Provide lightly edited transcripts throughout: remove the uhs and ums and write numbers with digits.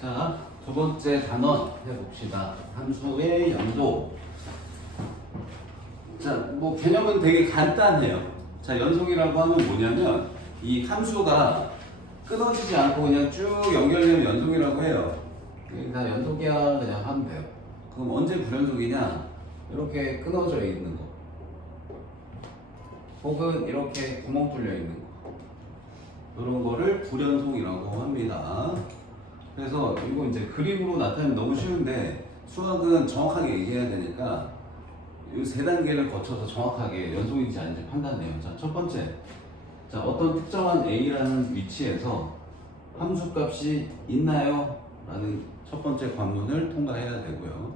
자, 두 번째 단원 해봅시다. 함수의 연속. 자, 뭐 개념은 되게 간단해요. 자, 연속이라고 하면 뭐냐면 이 함수가 끊어지지 않고 그냥 쭉 연결되면 연속이라고 해요. 이게 다 연속이야 그냥 하면 돼요. 그럼 언제 불연속이냐? 이렇게 끊어져 있는 거. 혹은 이렇게 구멍 뚫려 있는 거. 이런 거를 불연속이라고 합니다. 그래서 이거 이제 그림으로 나타내면 너무 쉬운데 수학은 정확하게 얘기해야 되니까 이 세 단계를 거쳐서 정확하게 연속인지 아닌지 판단해요. 자, 첫 번째. 자, 어떤 특정한 A라는 위치에서 함수값이 있나요? 라는 첫 번째 관문을 통과해야 되고요.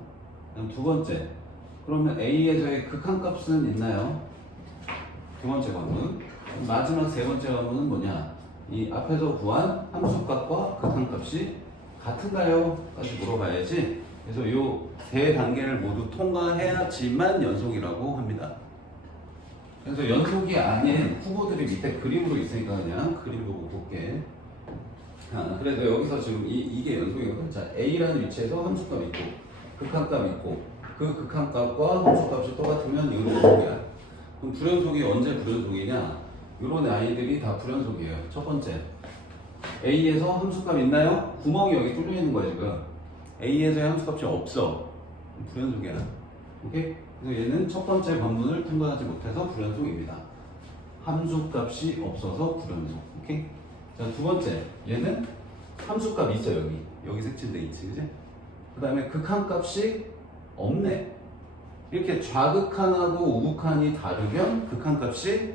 그다음 두 번째. 그러면 A에서의 극한값은 있나요? 두 번째 관문. 마지막 세 번째 관문은 뭐냐? 이 앞에서 구한 함수값과 극한값이 같은가요? 까지 물어봐야지. 그래서 이 세 단계를 모두 통과해야지만 연속이라고 합니다. 그래서 연속이 아닌 후보들이 밑에 그림으로 있으니까 그냥 그림 보고 볼게. 그래서 여기서 지금 이게 연속이거든. 자, A라는 위치에서 함수값 있고 극한값 있고 그 극한값과 함수값이 똑같으면 이건 연속이야. 그럼 불연속이 언제 불연속이냐? 이런 아이들이 다 불연속이에요. 첫 번째, A에서 함수값 있나요? 구멍이 여기 뚫려 있는 거야 지금. A에서의 함수값이 없어. 불연속이야. 오케이? 그래서 얘는 첫 번째 관문을 통과하지 못해서 불연속입니다. 함수값이 없어서 불연속. 오케이? 자, 두 번째, 얘는 함수값 있어 여기 색칠돼 있지, 그지? 그 다음에 극한값이 없네. 이렇게 좌극한하고 우극한이 다르면 극한값이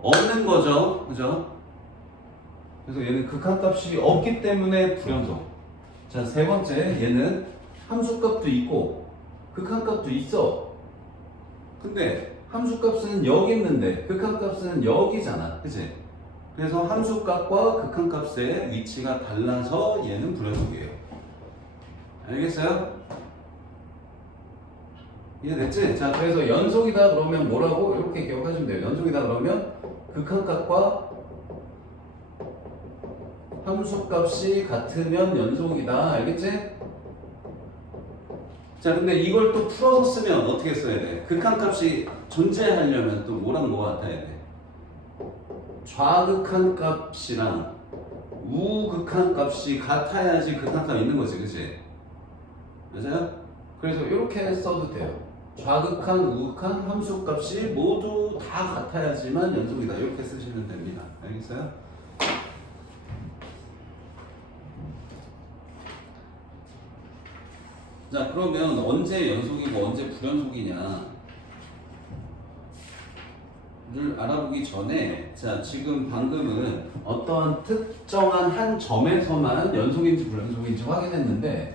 없는 거죠, 그죠? 그래서 얘는 극한값이 없기 때문에 불연속. 자, 세 번째, 얘는 함수값도 있고 극한값도 있어. 근데 함수값은 여기 있는데 극한값은 여기잖아, 그치? 그래서 함수값과 극한값의 위치가 달라서 얘는 불연속이에요. 알겠어요? 이해됐지? 자, 그래서 연속이다 그러면 뭐라고? 이렇게 기억하시면 돼요. 연속이다 그러면 극한값과 함수값이 같으면 연속이다. 알겠지? 자, 근데 이걸 또 풀어서 쓰면 어떻게 써야 돼? 극한값이 존재하려면 또 뭐랑 뭐가 같아야 돼? 좌극한값이랑 우극한값이 같아야지 극한값 있는 거지, 그치? 맞아요? 그래서 이렇게 써도 돼요. 좌극한, 우극한 함수값이 모두 다 같아야지만 연속이다. 이렇게 쓰시면 됩니다. 알겠어요? 자, 그러면 언제 연속이고 언제 불연속이냐 를 알아보기 전에, 자, 지금 방금은 어떠한 특정한 한 점에서만 연속인지 불연속인지 확인했는데,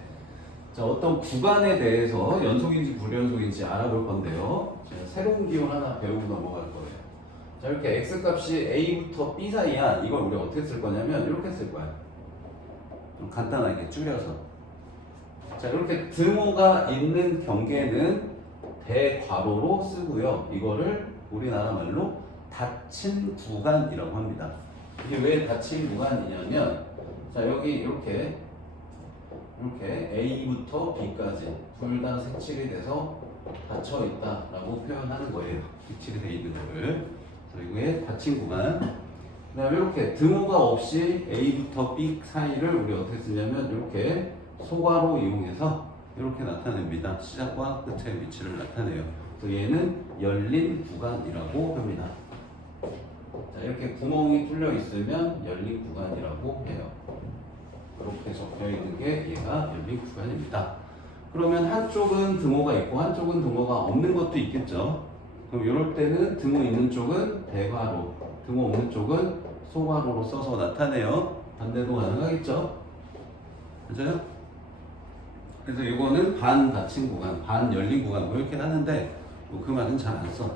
자, 어떤 구간에 대해서 연속인지 불연속인지 알아볼 건데요. 자, 새로운 기호 하나 배우고 넘어갈 거예요. 자, 이렇게 x값이 a부터 b 사이야. 이걸 우리 어떻게 쓸 거냐면 이렇게 쓸 거야. 좀 간단하게 줄여서. 자, 이렇게 등호가 있는 경계는 대괄호로 쓰고요. 이거를 우리나라 말로 닫힌 구간이라고 합니다. 이게 왜 닫힌 구간이냐면, 자, 여기 이렇게 A부터 B까지 둘 다 색칠이 돼서 닫혀 있다라고 표현하는 거예요. 색칠이 돼 있는 거를. 그리고 이게 닫힌 구간. 그 다음에 이렇게 등호가 없이 A부터 B 사이를 우리 어떻게 쓰냐면 이렇게 소괄호 이용해서 이렇게 나타냅니다. 시작과 끝의 위치를 나타내요. 그래서 얘는 열린 구간이라고 합니다. 자, 이렇게 구멍이 뚫려 있으면 열린 구간이라고 해요. 이렇게 적혀 있는 게 얘가 열린 구간입니다. 그러면 한쪽은 등호가 있고 한쪽은 등호가 없는 것도 있겠죠. 그럼 이럴 때는 등호 있는 쪽은 대괄호, 등호 없는 쪽은 소괄호로 써서 나타내요. 반대도 가능하겠죠. 맞아요? 그래서 이거는 반 닫힌 구간, 반 열린 구간 뭐 이렇게 하는데 뭐 그 말은 잘 안 써.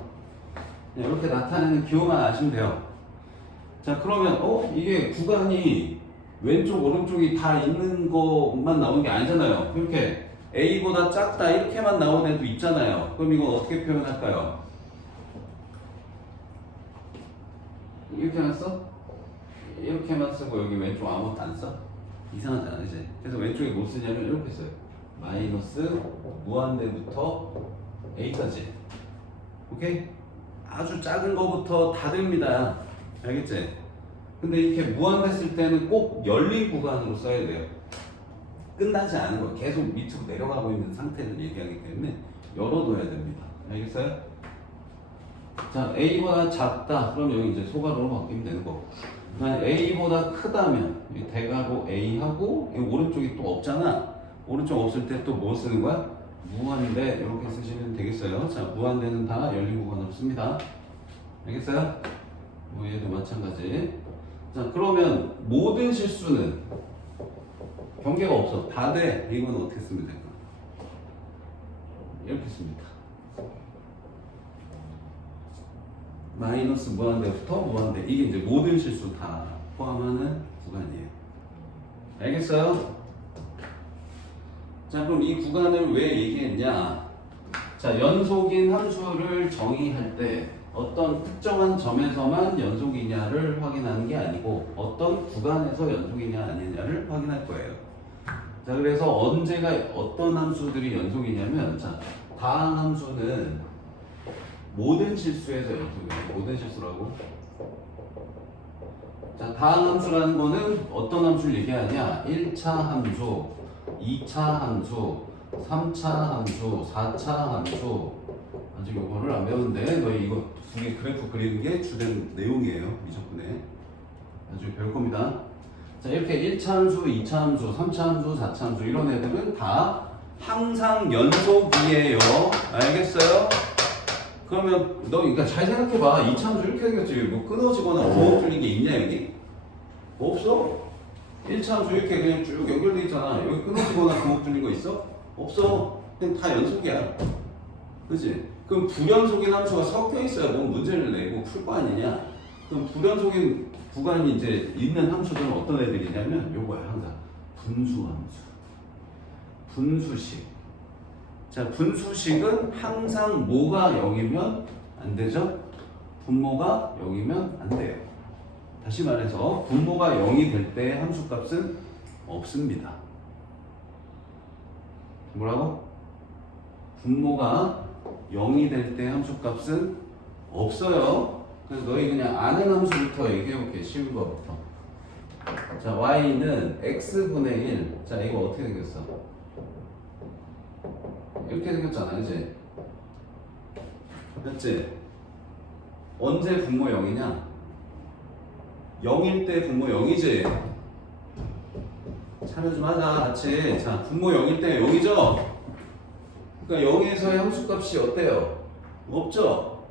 그냥 이렇게 나타내는 기호만 아시면 돼요. 자, 그러면 이게 구간이 왼쪽 오른쪽이 다 있는 것만 나오는 게 아니잖아요. 이렇게 A보다 작다 이렇게만 나오는 애도 있잖아요. 그럼 이거 어떻게 표현할까요? 이렇게만 써? 이렇게만 쓰고 여기 왼쪽 아무것도 안 써? 이상하잖아, 이제. 그래서 왼쪽에 뭐 쓰냐면 이렇게 써요. 마이너스 무한대부터 a까지. 오케이? 아주 작은 거부터 다 됩니다. 알겠지? 근데 이렇게 무한됐을 때는 꼭 열린 구간으로 써야 돼요. 끝나지 않은 거, 계속 밑으로 내려가고 있는 상태를 얘기하기 때문에 열어둬야 됩니다. 알겠어요? 자, A보다 작다. 그럼 여기 이제 소괄호로 바뀌면 되는 거고. A보다 크다면 대괄호 A하고 이 오른쪽이 또 없잖아. 오른쪽 없을 때 또 뭐 쓰는 거야? 무한대 이렇게 쓰시면 되겠어요. 자, 무한대는 다 열린 구간으로 씁니다. 알겠어요? 뭐 얘도 마찬가지. 자, 그러면 모든 실수는 경계가 없어. 다 돼. 이건 어떻게 쓰면 될까? 이렇게 씁니다. 마이너스 무한대부터 무한대. 이게 이제 모든 실수 다 포함하는 구간이에요. 알겠어요? 자, 그럼 이 구간을 왜 얘기했냐? 자, 연속인 함수를 정의할 때 어떤 특정한 점에서만 연속이냐를 확인하는 게 아니고 어떤 구간에서 연속이냐 아니냐를 확인할 거예요. 자, 그래서 언제가 어떤 함수들이 연속이냐면, 자, 다항 함수는 모든 실수에서 연속이에요. 모든 실수라고. 자, 다항 함수라는 거는 어떤 함수를 얘기하냐? 1차 함수, 2차 함수, 3차 함수, 4차 함수. 아직 요거를 안 배웠는데 너희 이거 두 개 그래프 그리는 게 주된 내용이에요. 미적분에. 나중에 배울 겁니다. 자, 이렇게 1차 함수, 2차 함수, 3차 함수, 4차 함수 이런 애들은 다 항상 연속이에요. 알겠어요? 그러면 너 그러니까 잘 생각해봐. 2차 함수 이렇게 생겼지. 뭐 끊어지거나 구멍 뚫린 게 있냐 여기? 없어. 1차 함수 이렇게 그냥 쭉 연결돼 있잖아. 여기 끊어지거나 구멍 뚫린 거 있어? 없어. 그냥 다 연속이야. 그치? 그럼 불연속인 함수가 섞여 있어야 뭔 문제를 내고 풀 거 아니냐? 그럼 불연속인 구간이 이제 있는 함수들은 어떤 애들이냐면 요거야 항상. 분수함수. 분수식. 자, 분수식은 항상 뭐가 0이면 안 되죠? 분모가 0이면 안 돼요. 다시 말해서 분모가 0이 될 때 함수값은 없습니다. 뭐라고? 분모가 0이 될 때 함수값은 없어요. 그래서 너희 그냥 아는 함수부터 얘기해볼게. 쉬운 거부터. 자, y는 x분의 1. 자, 이거 어떻게 생겼어? 이렇게 생겼잖아, 그치? 맞지? 언제 분모 0이냐? 0일 때 분모 0이지? 차려 좀 하자, 같이. 자, 분모 0일 때 0이죠? 그러니까 0에서의 함수값이 어때요? 없죠?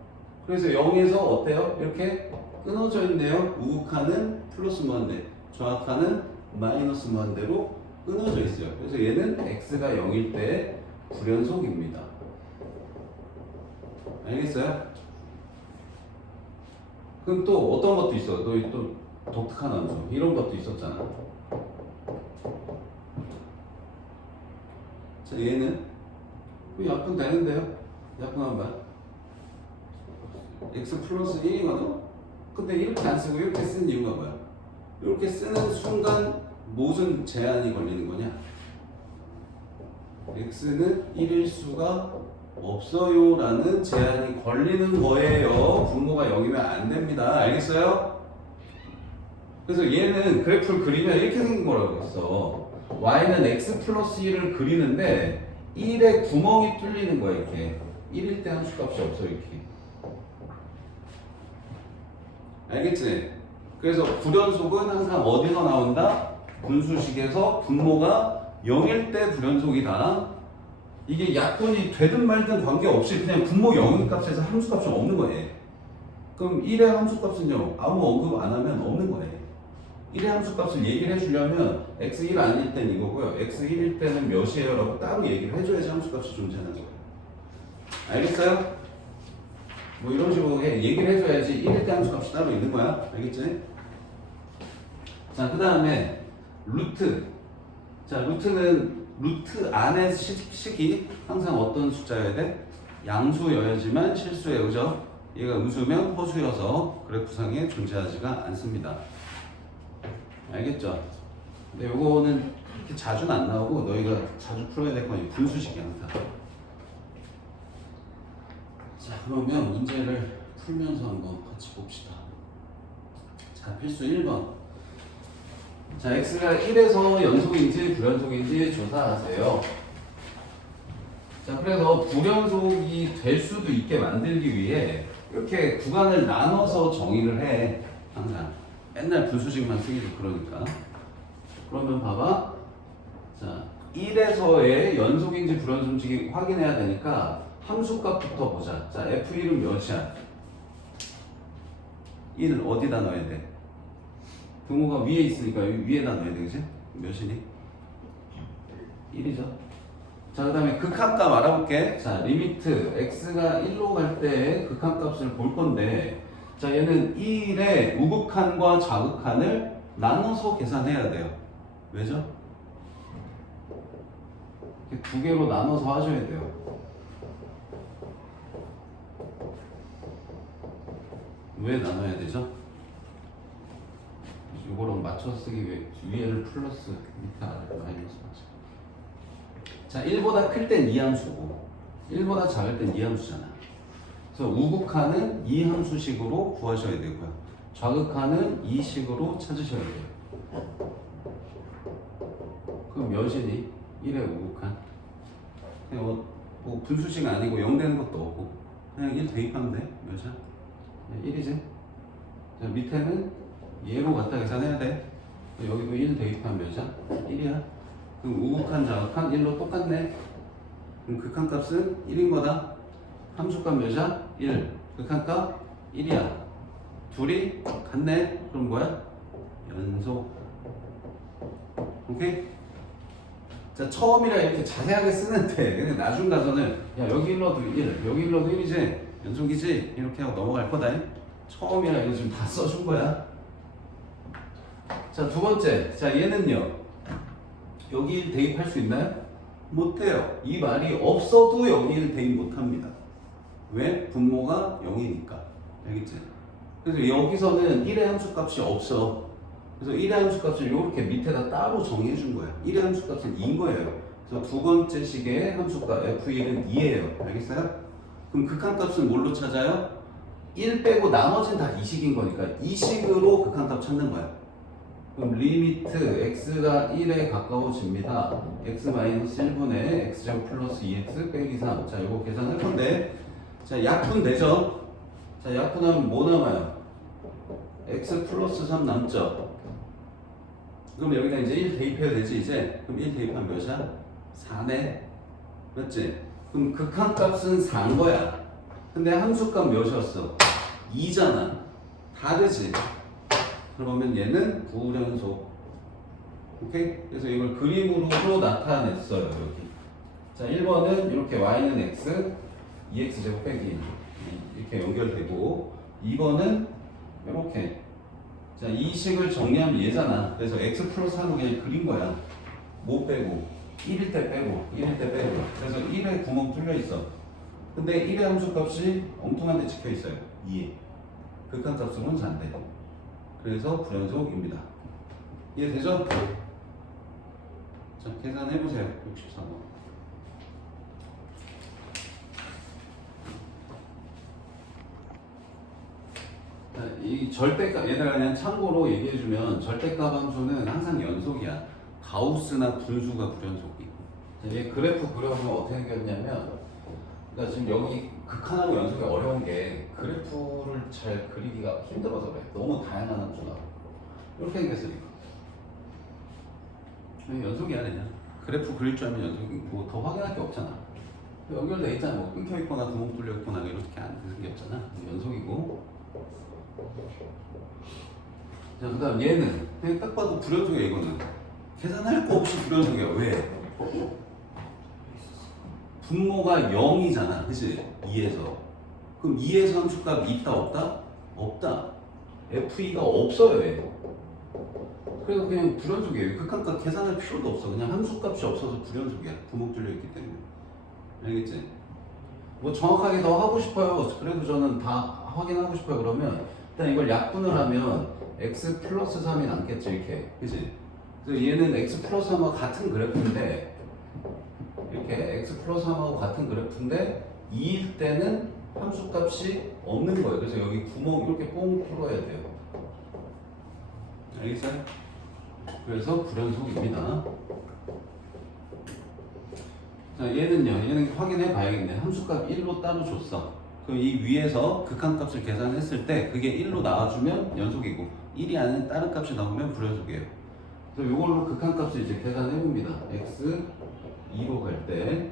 그래서 0에서 어때요? 이렇게 끊어져 있네요. 우극하는 플러스 무한대, 좌악하는 마이너스 무한대로 끊어져 있어요. 그래서 얘는 x가 0일 때 불연속입니다. 알겠어요? 그럼 또 어떤 것도 있어. 너 또 독특한 함수 이런 것도 있었잖아. 자, 얘는 약분 되는데요? 약분하면 뭐야? x 플러스 1이거든? 근데 이렇게 안 쓰고 이렇게 쓰는 이유가 뭐야? 이렇게 쓰는 순간 무슨 제한이 걸리는 거냐? x는 1일 수가 없어요 라는 제한이 걸리는 거예요. 분모가 0이면 안 됩니다. 알겠어요? 그래서 얘는 그래프를 그리면 이렇게 생긴 거라고 했어. y는 x 플러스 1을 그리는데 1에 구멍이 뚫리는 거야. 이렇게 1일 때 함수값이 없어. 이렇게. 알겠지? 그래서 불연속은 항상 어디서 나온다? 분수식에서 분모가 0일 때 불연속이다. 이게 약분이 되든 말든 관계없이 그냥 분모 0인 값에서 함수값이 없는 거예요. 그럼 1의 함수값은요, 아무 언급 안 하면 없는 거예요. 1의 함수값을 얘기를 해주려면 x1 아닐 땐 이거고요. x1일 때는 몇이에요? 라고 따로 얘기를 해줘야지 함수값이 존재하는 거예요. 알겠어요? 뭐 이런 식으로 얘기를 해줘야지 1일 때 함수값이 따로 있는 거야. 알겠지? 자, 그 다음에 루트. 자, 루트는 루트 안의 식이 항상 어떤 숫자여야 돼? 양수여야지만 실수예요. 그죠? 얘가 음수면 허수여서 그래프상에 존재하지가 않습니다. 알겠죠? 근데 요거는 이렇게 자주는 안 나오고 너희가 자주 풀어야 될 건 분수식이 항상. 자, 그러면 문제를 풀면서 한번 같이 봅시다. 자, 필수 1번. 자, x가 1에서 연속인지 불연속인지 조사하세요. 자, 그래서 불연속이 될 수도 있게 만들기 위해 이렇게 구간을 나눠서 정의를 해. 항상. 맨날 분수식만 쓰기도 그러니까. 그러면 봐봐. 자, 1에서의 연속인지 불연속인지 확인해야 되니까 함수값부터 보자. 자, F1은 몇이야? 1을 어디다 넣어야 돼? 등호가 위에 있으니까 여기 위에다 넣어야 돼, 그치? 몇이니? 1이죠. 자, 그 다음에 극한값 알아볼게. 자, 리미트 x가 1로 갈 때 극한값을 볼 건데, 자, 얘는 1의 우극한과 좌극한을 나눠서 계산해야 돼요. 왜죠? 이렇게 두 개로 나눠서 하셔야 돼요. 왜 나눠야 되죠? 이거랑 맞춰서 쓰기 위해 위에를 플러스 밑에 아래를 마이너스 맞춰. 자, 1보다 클 땐 이 함수고 1보다 작을 땐 이 함수잖아. 그래서 우극한은 이 함수식으로 구하셔야 되고요. 좌극한은 이 식으로 찾으셔야 돼요. 그럼 몇이니? 1의 우극한. 그냥 뭐 분수식 아니고 0 되는 것도 없고 그냥 1 대입하면 돼. 몇이야? 1이지? 자, 밑에는 얘로 갖다 계산해야 돼. 여기도 1 대입하면 몇이야? 1이야. 그럼 우극한, 좌극한 1로 똑같네. 그럼 극한값은 1인 거다. 함수값 몇이야? 1. 극한값 1이야. 둘이 같네. 그럼 뭐야? 연속. 오케이? 자, 처음이라 이렇게 자세하게 쓰는데 근데 나중 가서는 야, 여기 1러도 1, 여기 1러도 1이지? 연속이지? 이렇게 하고 넘어갈 거다. 처음이라 이거 지금 다 써준 거야. 자, 두 번째. 자, 얘는요. 여기 1 대입할 수 있나요? 못해요. 이 말이 없어도 여기 1 대입 못합니다. 왜? 분모가 0이니까. 알겠지? 그래서 여기서는 1의 함수값이 없어. 그래서 1의 함수값을 이렇게 밑에다 따로 정의해 준 거야. 1의 함수값은 2인 거예요. 그래서 두 번째 식의 함수값 F1은 2예요. 알겠어요? 그럼 극한값은 뭘로 찾아요? 1 빼고 나머지는 다 2식인 거니까 2식으로 극한값 찾는 거야. 그럼 리미트 x가 1에 가까워집니다. x-1분의 x제곱 플러스 2x 빼기 3. 자, 이거 계산할 건데, 자, 약분 되죠? 자, 약분하면 뭐 남아요? x 플러스 3 남죠? 그럼 여기다 이제 1 대입해야 되지, 이제? 그럼 1 대입하면 몇이야? 4네. 맞지? 그럼 극한값은 4인 거야. 근데 함수값 몇이었어? 2잖아. 다르지? 그러면 얘는 불연속. 오케이? 그래서 이걸 그림으로 나타냈어요, 여기. 자, 1번은 이렇게 y는 x, 2x제곱 빼기 이렇게 연결되고 2번은 이렇게. 자, 이 식을 정리하면 얘잖아. 그래서 x 플러스 3을 그냥 그린 거야. 뭐 빼고? 1일 때 빼고, 1일 때 빼고. 그래서 1에 구멍 뚫려 있어. 근데 1의 함수값이 엉뚱한 데 찍혀 있어요. 2에. 극한값은 4인데. 그래서 불연속입니다. 이해되죠? 자, 계산해보세요. 64번. 이 절대값, 얘들아 그냥 참고로 얘기해주면 절대값 함수는 항상 연속이야. 가우스나 분수가 불연속이고. 자, 얘 그래프 그려보면 어떻게 생겼냐면, 그러니까 지금 여기 극한하고 연속이 어려운 게 그래프를 잘 그리기가 힘들어서 그래. 너무 다양한 함수가. 이렇게 생겼으니까. 연속이야 그냥. 그래프 그릴 줄 알면 연속이 뭐 더 확인할 게 없잖아. 연결돼 있잖아. 뭐 끊겨 있거나 구멍 뚫려 있거나 이렇게 안 생겼잖아. 연속이고. 자, 그 다음 얘는 그냥 딱 봐도 불연속이야. 이거는 계산할 거 없이 불연속이야. 왜? 분모가 0이잖아. 그치? 2에서. 그럼 2에서 함수값 있다 없다? 없다. F2가 없어요. 얘. 그래서 그냥 불연속이에요. 극한값 계산할 필요도 없어. 그냥 함수값이 없어서 불연속이야. 구멍 뚫려 있기 때문에. 알겠지? 뭐 정확하게 더 하고 싶어요. 그래도 저는 다 확인하고 싶어요. 그러면 일단 이걸 약분을 하면 x 플러스 3이 남겠지. 이렇게. 그치? 그래서 얘는 x 플러스 3하고 같은 그래프인데 이렇게 x 플러스 3하고 같은 그래프인데 2일 때는 함수값이 없는 거예요. 그래서 여기 구멍 이렇게 뽕 뚫어야 돼요. 알겠어요? 그래서 불연속입니다. 자, 얘는 확인해 봐야겠네. 함수값 1로 따로 줬어. 그럼 이 위에서 극한값을 계산했을 때 그게 1로 나와주면 연속이고 1이 아닌 다른 값이 나오면 불연속이에요. 그래서 이걸로 극한값을 이제 계산해 봅니다. x 2로 갈 때,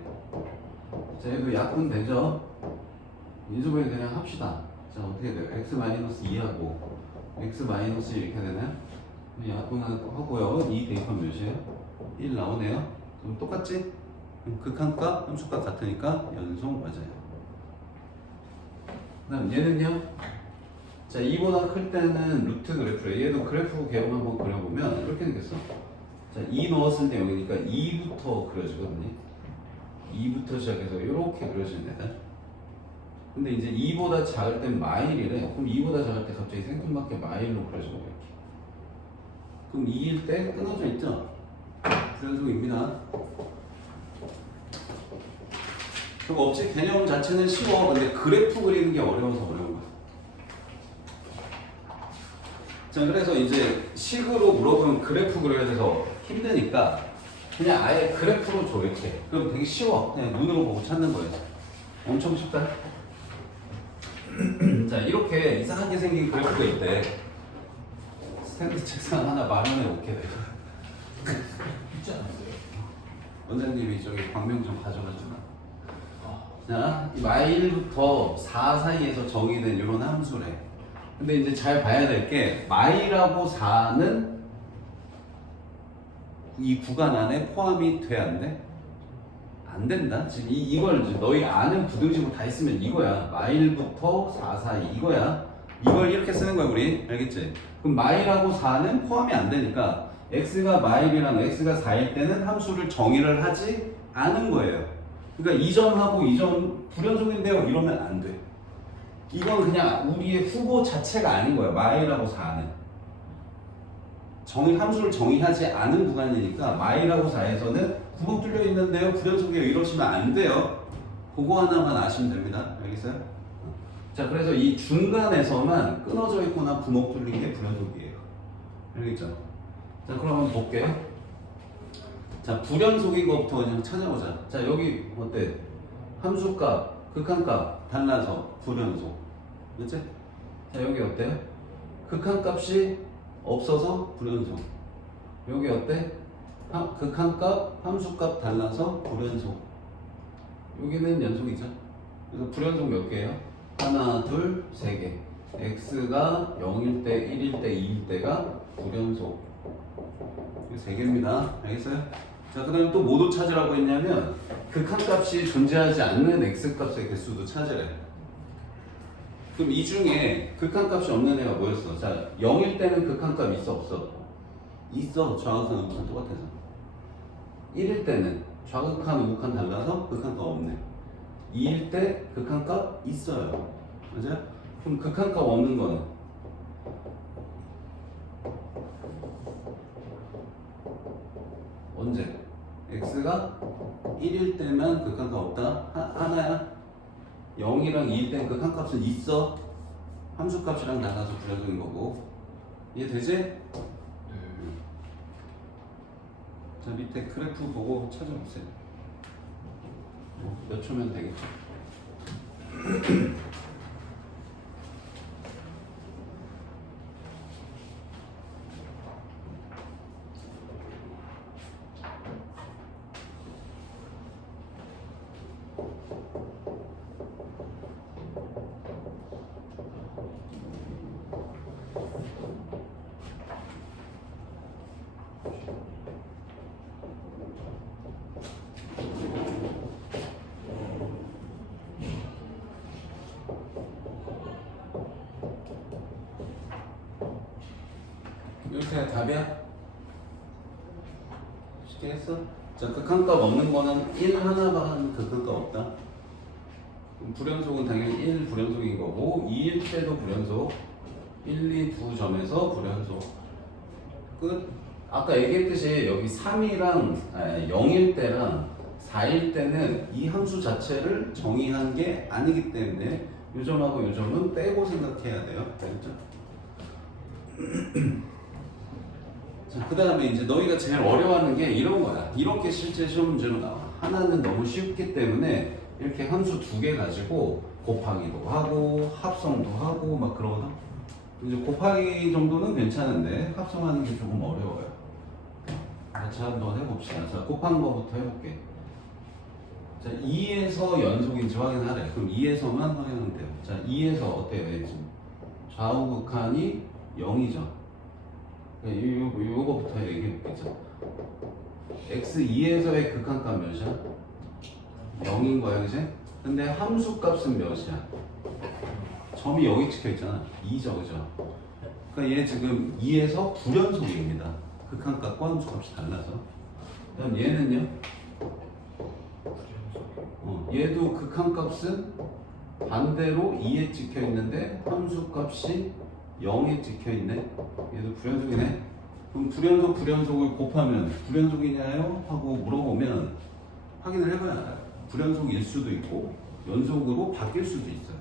자, 얘도 약분 되죠? 인수분해 그냥 합시다. 자, 어떻게 돼요? x 마이너스 2하고 x 마이너스 이렇게 되나요? 약분하고요. 2 대입하면 몇이에요? 1 나오네요. 그럼 똑같지? 극한값, 함수값 같으니까 연속 맞아요. 그 다음 얘는요? 자, 2보다 클 때는 루트 그래프래요. 얘도 그래프 개형 한번 그려보면 이렇게 생겼어. 자, 2 넣었을 때 여기니까 2부터 그려지거든요. 2부터 시작해서 이렇게 그려지는 애들. 근데 이제 2보다 작을 땐 마일이래. 그럼 2보다 작을 때 갑자기 생뚱맞게 마일로 그려지고 이렇게. 그럼 2일 때 끊어져 있죠? 불연속입니다. 그 업체 개념 자체는 쉬워. 근데 그래프 그리는 게 어려워서 어려운 거야. 자, 그래서 이제 식으로 물어보면 그래프 그려야 돼서 힘드니까 그냥 아예 그래프로 줘 이렇게. 그럼 되게 쉬워. 그냥 눈으로 보고 찾는 거예요. 엄청 쉽다. 자, 이렇게 이상하게 생긴 그래프가 있대. 스탠드 책상 하나 마련해 놓게 돼. 있지 않았어요? 원장님이 저기 광명 좀 가져가주나. 자, 이 마일부터 4 사이에서 정의된 이런 함수래. 근데 이제 잘 봐야 될 게 마일하고 4는 이 구간 안에 포함이 돼 안 돼? 안 된다. 지금 이걸 이제 너희 아는 부등식으로 다 있으면 이거야. 마일부터 4 사이 이거야. 이걸 이렇게 쓰는 거야 우리. 알겠지? 그럼 마일하고 4는 포함이 안 되니까 x가 마일이랑 x가 4일 때는 함수를 정의를 하지 않은 거예요. 그러니까 이 점하고 이 점 불연속인데요 이러면 안 돼. 이건 그냥 우리의 후보 자체가 아닌 거예요. 마일하고 4는 함수를 정의하지 않은 구간이니까 마일하고 4에서는 구멍 뚫려 있는데요 불연속이에요 이러시면 안 돼요. 그거 하나만 아시면 됩니다. 알겠어요? 자, 그래서 이 중간에서만 끊어져 있거나 구멍 뚫린 게 불연속이에요. 알겠죠? 자, 그럼 한번 볼게. 자, 불연속인 것부터 그냥 찾아보자. 자, 여기 어때? 함수값, 극한값 달라서 불연속. 그치? 자, 여기 어때요? 극한값이 없어서 불연속. 여기 어때? 극한값, 함수값 달라서 불연속. 여기는 연속이죠. 그래서 불연속 몇 개예요? 하나, 둘, 세 개. x가 0일 때, 1일 때, 2일 때가 불연속. 세 개입니다. 알겠어요? 자, 그 다음에 또 뭐도 찾으라고 했냐면 극한값이 존재하지 않는 x값의 개수도 찾으래. 그럼 이 중에 극한값이 없는 애가 뭐였어? 자, 0일 때는 극한값 있어 없어? 있어. 좌극한 우극한 똑같아서. 1일 때는 좌극한 우극한 달라서 극한값 없네. 2일 때 극한값 있어요. 맞아요? 그럼 극한값 없는 거는 언제? x가 1일 때만 극한값 없다? 하나야? 0이랑 2일 때는 극한값은 있어. 함수값이랑 달라서 불연속인 거고. 이해되지? 네. 자, 밑에 그래프 보고 찾아보세요. 몇 초면 되겠죠? 이렇게 답이야? 쉽게 했어? 자, 극한값 없는 거는 1 하나만 극한값 없다. 그럼 불연속은 당연히 1 불연속인 거고 2일 때도 불연속 1, 2 두 점에서 불연속 끝. 아까 얘기했듯이 여기 3이랑 0일 때랑 4일 때는 이 함수 자체를 정의한 게 아니기 때문에 요 점하고 요 점은 빼고 생각해야 돼요. 알겠죠? 자, 그 다음에 이제 너희가 제일 어려워하는 게 이런 거야. 이렇게 실제 시험 문제로 나와. 하나는 너무 쉽기 때문에 이렇게 함수 2개 가지고 곱하기도 하고 합성도 하고 막 그러거든. 이제 곱하기 정도는 괜찮은데 합성하는 게 조금 어려워요. 같이 한번 해봅시다. 자, 곱한 거부터 해볼게. 자, 2에서 연속인지 확인하래. 그럼 2에서만 확인하면 돼요. 자, 2에서 어때요? 지금 좌우 극한이 0이죠. 요거부터 얘기해볼게요. x2에서의 극한값 몇이야? 0인 거야, 그치? 근데 함수값은 몇이야? 점이 여기 찍혀있잖아. 2죠, 그죠? 그러니까 얘 지금 2에서 불연속입니다. 극한값과 함수값이 달라서. 그다음 얘는요? 얘도 극한값은 반대로 2에 찍혀있는데 함수값이 0에 찍혀있네. 얘도 불연속이네. 그럼 불연속을 곱하면 불연속이냐요? 하고 물어보면 확인을 해봐야 알아요. 불연속일 수도 있고 연속으로 바뀔 수도 있어요.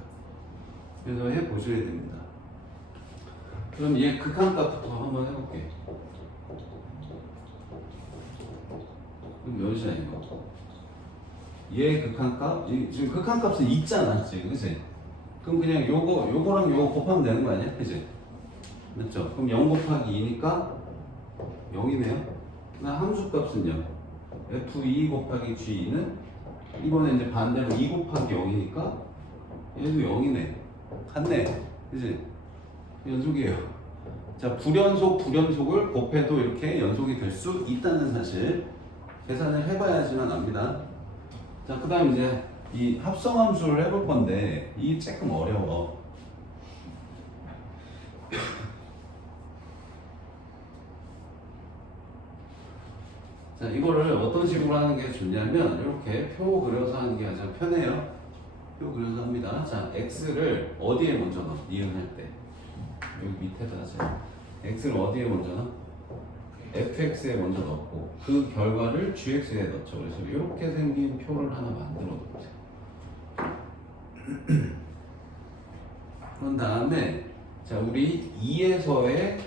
그래서 해보셔야 됩니다. 그럼 얘 극한값부터 한번 해볼게. 그럼 몇이야 이거? 얘 극한값? 지금 극한값은 있잖아 지금, 그치? 그럼 그냥 요거랑 요거 곱하면 되는 거 아니야? 그치? 맞죠? 그럼 0 곱하기 2니까 0이네요. 나 함수값은요? f2 곱하기 g2는 이번에 이제 반대로 2 곱하기 0이니까 얘도 0이네. 같네. 그치? 연속이에요. 자, 불연속을 곱해도 이렇게 연속이 될 수 있다는 사실 계산을 해봐야지만 압니다. 자, 그 다음 이제 이 합성함수를 해볼 건데 이게 조금 어려워. 자, 이거를 어떤 식으로 하는 게 좋냐면 이렇게 표 그려서 하는 게 가장 편해요. 표 그려서 합니다. 자, x를 어디에 먼저 넣어? 니은할 때 여기 밑에다 하세요. x를 어디에 먼저 넣어? fx에 먼저 넣고 그 결과를 gx에 넣죠. 그래서 이렇게 생긴 표를 하나 만들어 놓으세요. 그런 다음에 자, 우리 2에서의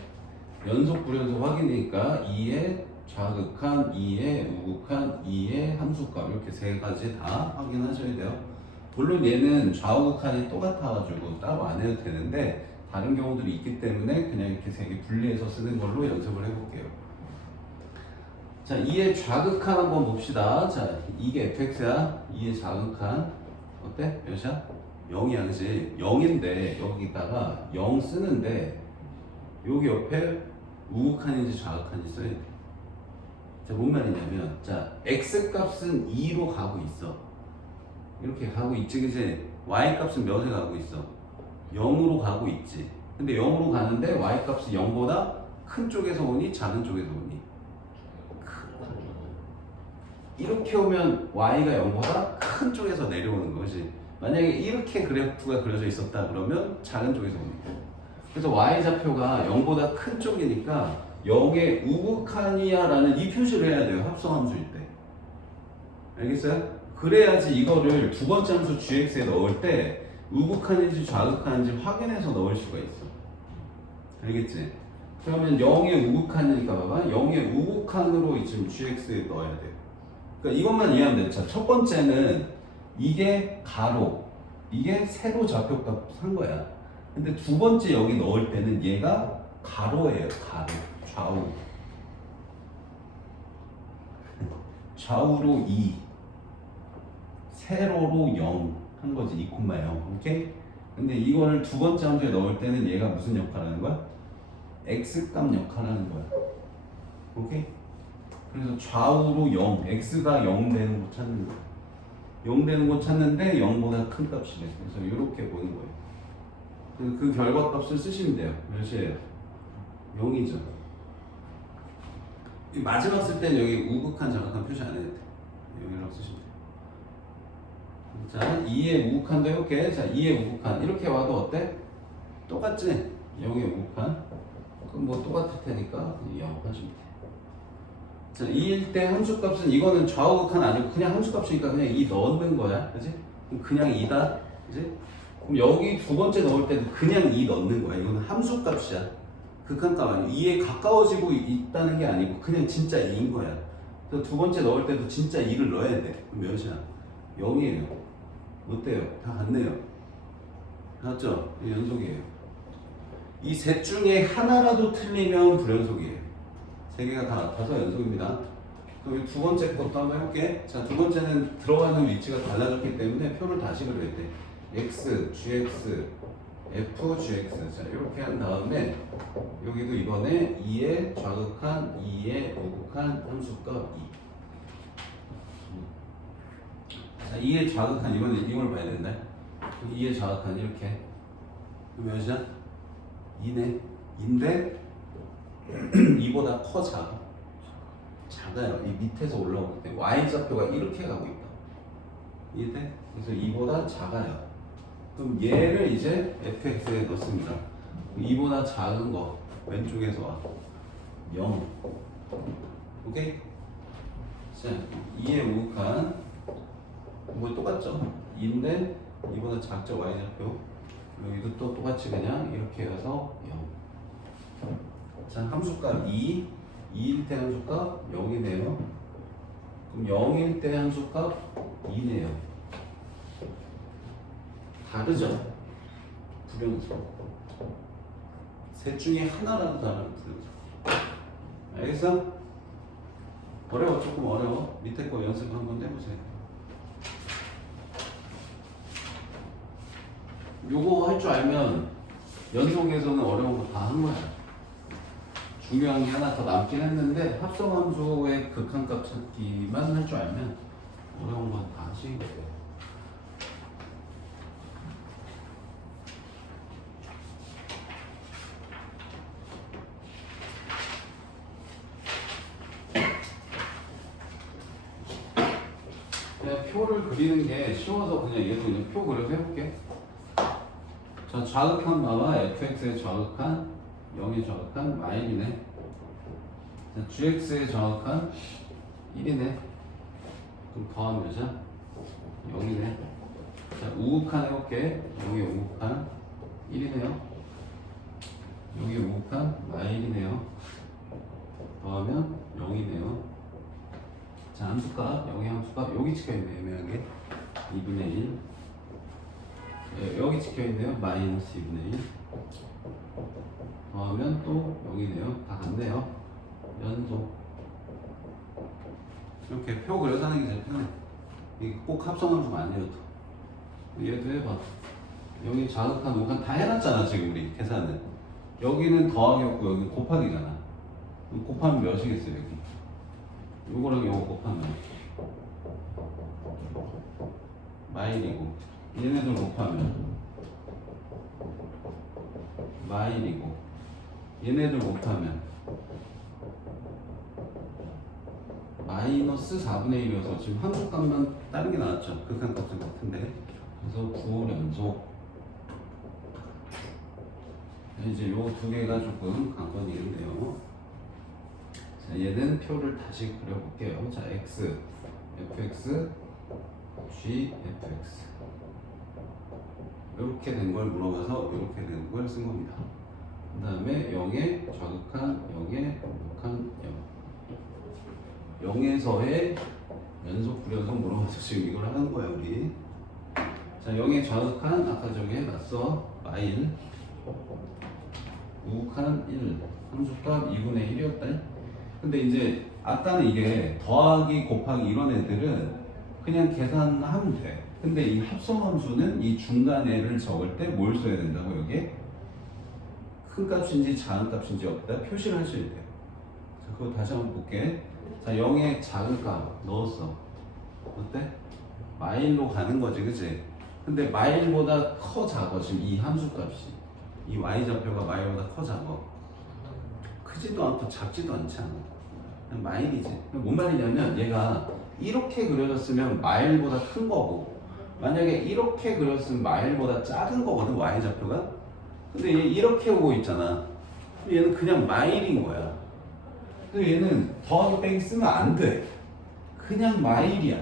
연속 불연속 확인이니까 2의 좌극한, 2의 우극한, 2의 함수값 이렇게 세 가지 다 확인하셔야 돼요. 물론 얘는 좌우극한이 똑같아가지고 따로 안 해도 되는데 다른 경우들이 있기 때문에 그냥 이렇게 세 개 분리해서 쓰는 걸로 연습을 해볼게요. 자, 2의 좌극한 한번 봅시다. 자, 이게 fx야. 2의 좌극한 어때? 몇이야? 0이야, 그치? 0인데 여기다가 0 쓰는데 여기 옆에 우극한인지 좌극한인지 써야 돼. 자, 뭔 말이냐면 자, x값은 2로 가고 있어. 이렇게 가고 있지, 그치? y값은 몇에 가고 있어? 0으로 가고 있지. 근데 0으로 가는데 y값이 0보다 큰 쪽에서 오니 작은 쪽에서 오니? 이렇게 오면 y가 0보다 큰 쪽에서 내려오는 거지. 만약에 이렇게 그래프가 그려져 있었다 그러면 작은 쪽에서 옵니다. 그래서 y좌표가 0보다 큰 쪽이니까 0의 우극한이야 라는 이 표시를 해야 돼요. 합성함수일 때. 알겠어요? 그래야지 이거를 두 번째 함수 gx에 넣을 때 우극한인지 좌극한인지 확인해서 넣을 수가 있어. 알겠지? 그러면 0의 우극한이니까 봐봐. 0의 우극한으로 지금 gx에 넣어야 돼요. 그러니까 이것만 이해하면 돼. 자, 첫 번째는 이게 가로, 이게 세로 좌표값 산 거야. 근데 두 번째 여기 넣을 때는 얘가 가로예요. 가로, 좌우. 좌우로 2, 세로로 0 한 거지. 2,0. 오케이? 근데 이거를 두 번째 함수에 넣을 때는 얘가 무슨 역할을 하는 거야? x값 역할을 하는 거야. 오케이? 그래서 좌우로 0, x가 0 되는 거 찾는 거야. 0 되는 거 찾는데 0보다 큰 값이래. 그래서 이렇게 보는 거예요. 그 결과값을 쓰시면 돼요. 몇이에요? 0이죠. 마지막 쓸 때는 여기 우극한, 좌극한 표시 안 해도 돼. 여기라고 쓰시면 돼요. 자, 2의 우극한도 이렇게. 자, 2의 우극한. 이렇게 와도 어때? 똑같지? 0의 우극한. 그럼 뭐 똑같을 테니까 0 하시면 돼. 자, 2일 때 함수값은 이거는 좌우극한 아니고 그냥 함수값이니까 그냥 2 넣는 거야. 그지? 그냥 2다. 그지? 그럼 여기 두 번째 넣을 때도 그냥 2 넣는 거야. 이거는 함수값이야. 극한값 아니고 2에 가까워지고 있다는 게 아니고 그냥 진짜 2인 거야. 그래서 두 번째 넣을 때도 진짜 2를 넣어야 돼. 그럼 몇이야? 0이에요. 어때요? 다 같네요. 맞죠? 연속이에요. 이 셋 중에 하나라도 틀리면 불연속이에요. 세 개가 다 같아서 연속입니다. 그럼 두 번째 것도 한번 해볼게. 자, 두 번째는 들어가는 위치가 달라졌기 때문에 표를 다시 그려야 돼. x, gx, f, gx. 자, 이렇게 한 다음에 여기도 이번에 2의 좌극한, 2의 우극한 함수값 2. 자, 2의 좌극한, 이번에 이걸 봐야 된다. 2의 좌극한 이렇게. 그럼 몇이야? 2네. 2인데 2보다 커 작아? 작아요. 이 밑에서 올라오기 때문에 y좌표가 이렇게 가고 있다. 이해돼? 그래서 2보다 작아요. 그럼 얘를 이제 fx에 넣습니다. 2보다 작은 거 왼쪽에서 와. 0. 오케이? 자, 2의 우극한 뭐 똑같죠? 2인데 2보다 작죠? y좌표. 여기도 또 똑같이 그냥 이렇게 해서 0. 자, 함수값 2, 2일 때 함수값 0이네요. 그럼 0일 때 함수값 2네요. 다르죠? 불연속. 셋 중에 하나라도 다른 불연속. 알겠어? 어려워, 조금 어려워. 밑에 거 연습 한번 해보세요. 요거 할 줄 알면 연속에서는 어려운 거 다 한 거야. 중요한 게 하나 더 남긴 했는데 합성함수의 극한값 찾기만 할 줄 알면 어려운 건 다 하시는 거예요. 그냥 표를 그리는 게 쉬워서 그냥 얘도 그냥 표 그려서 해볼게. 자, 좌극한 바와 fx의 좌극한 0의 좌극한 마일이네. 자, gx의 좌극한 1이네. 그럼 더하면 몇이야? 0이네. 자, 우극한 해볼게. 0의 우극한 1이네요. 여기 우극한 마일이네요. 더하면 0이네요. 자, 함수값, 0의 함수값 여기 찍혀있네, 애매하게 2분의 1. 네, 여기 찍혀있네요. 마이너스 2분의 1. 더하면 또 0이네요. 다 같네요. 연속. 이렇게 표 그려서 하는 게 제일 편해. 이게 꼭 합성함수가 아니어도. 얘도 해봐. 여기 자극한, 우극한 다 해놨잖아, 지금 우리 계산은. 여기는 더하기였고, 여기는 곱하기잖아. 그럼 곱하면 몇이겠어요, 여기? 요거랑 요거 곱하면 마일이고, 얘네들 곱하면 마일이고, 얘네들 곱하면 마이너스 4분의 1이어서 지금 함수값만 다른 게 나왔죠. 극한값은 같은데. 그래서 부연속. 이제 요 두 개가 조금 관건이 있는데요. 자, 얘는 표를 다시 그려볼게요. 자, x, fx, g, fx. 이렇게 된 걸 물어봐서 이렇게 된 걸 쓴 겁니다. 그 다음에 0의 좌극한, 0의 우극한 0. 0에서의 연속 불연속 물어봐서 지금 이걸 하는 거야, 우리. 자, 0의 좌극한, 아까 저기 해놨어. 마일. 우극한 1. 함수값 2분의 1이었다. 근데 이제 아까는 이게 더하기 곱하기 이런 애들은 그냥 계산하면 돼. 근데 이 합성함수는 이 중간에를 적을 때 뭘 써야 된다고? 여기에 큰 값인지 작은 값인지 여기다 표시를 하셔야 돼요. 자, 그거 다시 한번 볼게. 자, 0의 작은 값 넣었어. 어때? 마일로 가는 거지, 그치? 근데 마일보다 커 작아, 지금 이 함수값이. 이 y좌표가 마일보다 커 작아. 크지도 않고 작지도 않지 않아. 그냥 마일이지. 뭔 말이냐면 얘가 이렇게 그려졌으면 마일보다 큰 거고, 만약에 이렇게 그렸으면 마일보다 작은 거거든, y좌표가. 근데 얘 이렇게 오고 있잖아. 얘는 그냥 마일인 거야. 근데 얘는 더하기 빼기 쓰면 안 돼. 그냥 마일이야.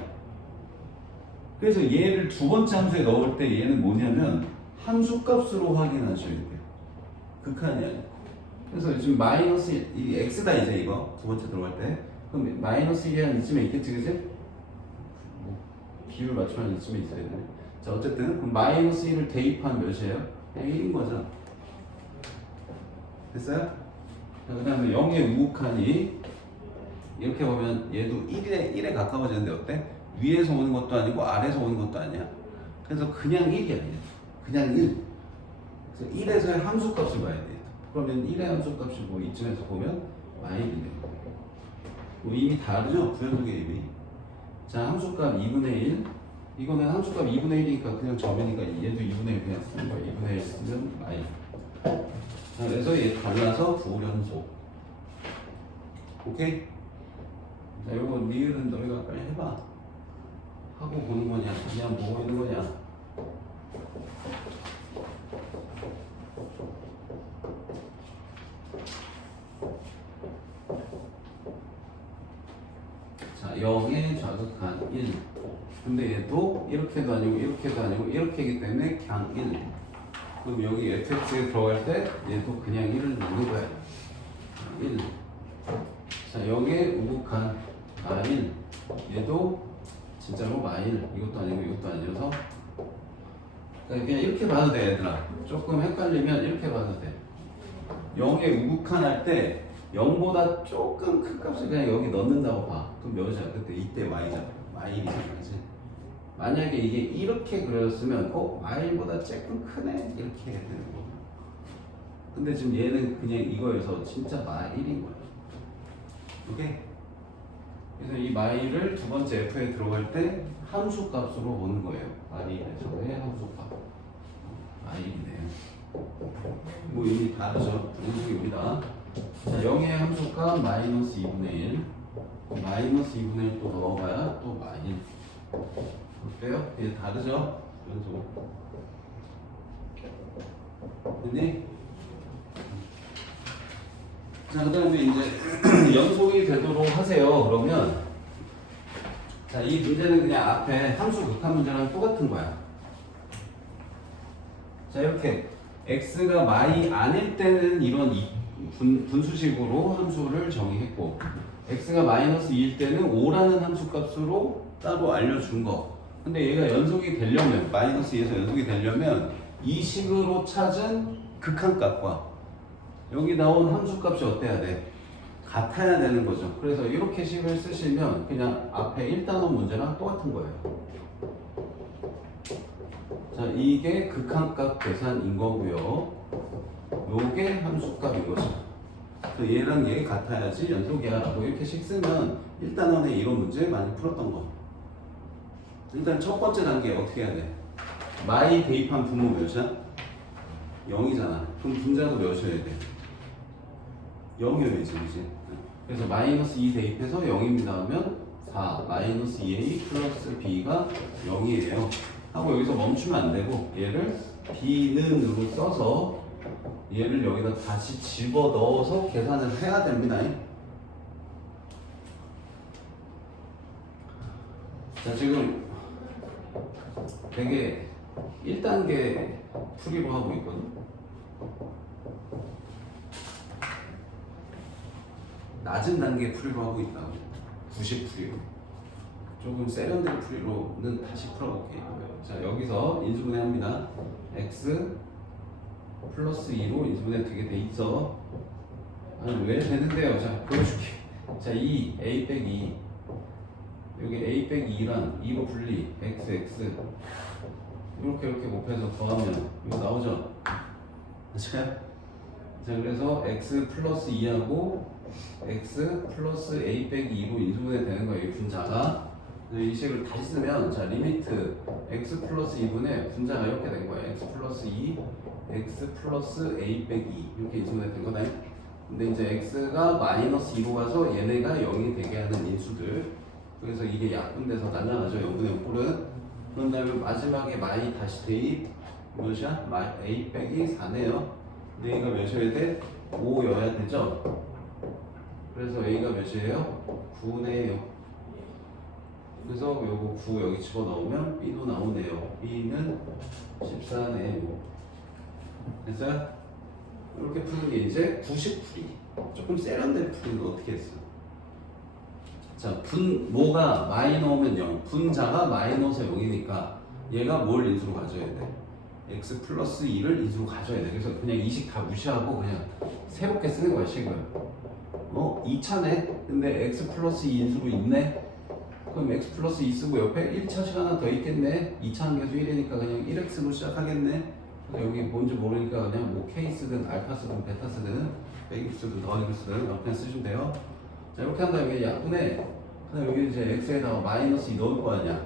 그래서 얘를 두 번째 함수에 넣을 때 얘는 뭐냐면 함수 값으로 확인하셔야 돼요. 극한이 아니고. 그래서 지금 마이너스 이 x다 이제 이거 두 번째 들어갈 때 그럼 마이너스 1이 한 이쯤에 있겠지 그지? 뭐 비율 맞추면 이쯤에 있어야 되네. 자 어쨌든 그럼 마이너스 1을 대입한 몇이에요? 1인 거죠. 됐어요? 자, 그 다음에 0의 우극한이 이렇게 보면 얘도 1에 가까워지는데 어때? 위에서 오는 것도 아니고 아래에서 오는 것도 아니야. 그래서 그냥 1이야. 그냥 1. 그래서 1에서의 함수값을 봐야 돼. 그러면 1의 함수값이 뭐 이쯤에서 보면 마일이네. 뭐 이미 다르죠? 부연속의 이미. 자 함수값 2분의 1. 이거는 함수값 2분의 1이니까 그냥 점이니까 얘도 2분의 1 그냥 쓰는 거야. 2분의 1 쓰면 마일. 자, 그래서 얘 갈라서 부연속. 오케이? 자, 요거 니은 너희가 빨리 해봐. 하고 보는 거냐? 그냥 보고 있는 거냐? 자, 0의 좌극한 1. 근데 얘도 이렇게도 아니고 이렇게도 아니고 이렇게이기 때문에 그냥 1. 그럼 여기 fx에 들어갈 때 얘도 그냥 1을 넣는 거야. 1. 자, 0의 우극한 마일. 얘도 진짜로 마일. 이것도 아니고 이것도 아니어서 그냥 이렇게 봐도 돼 얘들아. 조금 헷갈리면 이렇게 봐도 돼. 0의 우극한 할 때 0보다 조금 큰 값을 그냥 여기 넣는다고 봐. 그럼 몇이야? 그때 이때 y잖아. 마일이잖아. 그치? 만약에 이게 이렇게 그렸으면 마일보다 조금 크네? 이렇게 해야 되는 거. 근데 지금 얘는 그냥 이거여서 진짜 마일인 거야. 오케이? 그래서 이 마일을 두 번째 f에 들어갈 때 함수 값으로 보는 거예요. 마일에서의 함수 값. 마일이네요. 뭐 이미 다르죠? 분식입니다. 자, 0의 함수값 마이너스 2분의 1. 마이너스 2분의 1 또 넣어봐야 또 마일. 어때요? 이게 다르죠? 연속. 됐니? 자, 그 다음에 이제 연속이 되도록 하세요. 그러면 자, 이 문제는 그냥 앞에 함수 극한 문제랑 똑같은 거야. 자, 이렇게 x가 마이 아닐 때는 이런 분수식으로 함수를 정의했고 x가 마이너스 2일 때는 5라는 함수 값으로 따로 알려준 거. 근데 얘가 연속이 되려면 마이너스 2에서 연속이 되려면 이 식으로 찾은 극한값과 여기 나온 함수값이 어때야 돼? 같아야 되는 거죠. 그래서 이렇게 식을 쓰시면 그냥 앞에 1단원 문제랑 똑같은 거예요. 자, 이게 극한값 계산인 거고요. 요게 함수값인 거죠. 그래서 얘랑 얘 같아야지 연속이야 라고 이렇게 식 쓰면 1단원의 이론 문제 많이 풀었던 거. 일단 첫 번째 단계 어떻게 해야 돼? 마이 대입한 분모 몇이야? 0이잖아. 그럼 분자도 몇이어야 돼? 0이어야지, 그지? 그래서 마이너스 2 대입해서 0입니다 하면 4 마이너스 2a 플러스 b가 0이에요. 하고 여기서 멈추면 안 되고 얘를 b는으로 써서 얘를 여기다 다시 집어 넣어서 계산을 해야 됩니다. 자, 지금 되게 1단계 풀이로 하고 있거든. 낮은 단계 풀이로 하고 있다고. 90 풀이로. 조금 세련된 풀이로는 다시 풀어볼게요. 자, 여기서 인수분해 합니다. x 플러스 2로 인수분해 되게 돼 있어. 아니, 왜 되는데요? 자, 보여줄게. 자, 2, a 빼기 2. 여기 a 빼기 2랑 2로 분리, x 이렇게 곱해서 더하면 이거 나오죠? 자, 그래서 x 플러스 2하고 x 플러스 a 빼기 2로 인수분해 되는 거예요. 이 분자가. 이 식을 다시 쓰면 자, 리미트 x 플러스 2분의 분자가 이렇게 된 거예요. x 플러스 2, x 플러스 a 빼기 2 이렇게 인수분해 된 거네. 근데 이제 x가 마이너스 2로 가서 얘네가 0이 되게 하는 인수들. 그래서 이게 약분돼서 날라가죠. 0분의 0 꼴은. 그런 다음에 마지막에 마이 다시 대입 몇이야? a 빼기 4네요. 근데 얘가 몇이어야 돼? 5여야 되죠? 그래서 A가 몇이에요? 9네요. 그래서 요거 9 여기 집어넣으면 B도 나오네요. B는 14네요. 됐어요? 이렇게 푸는 게 이제 90풀이. 조금 세련된 풀이는 어떻게 했어? 자, 분모가 마이너면 0, 분자가 마이너스 0이니까 얘가 뭘 인수로 가져야 돼? x 플러스 2를 인수로 가져야 돼. 그래서 그냥 이 식 다 무시하고 그냥 새롭게 쓰는 거야, 식을. 2차네? 근데 x 플러스 2 인수로 있네? 그럼 x 플러스 2 쓰고 옆에 1차식 하나 더 있겠네? 2차 함계수 1이니까 그냥 1x로 시작하겠네? 여기 뭔지 모르니까 그냥 뭐 k 쓰든 알파 쓰든 베타 쓰든 빼기 쓰든 더하기 쓰든 옆에 쓰시면 돼요. 자, 이렇게 한 다음에 약분에 그다음 여기 이제 x에다가 마이너스 2 넣을 거 아니야.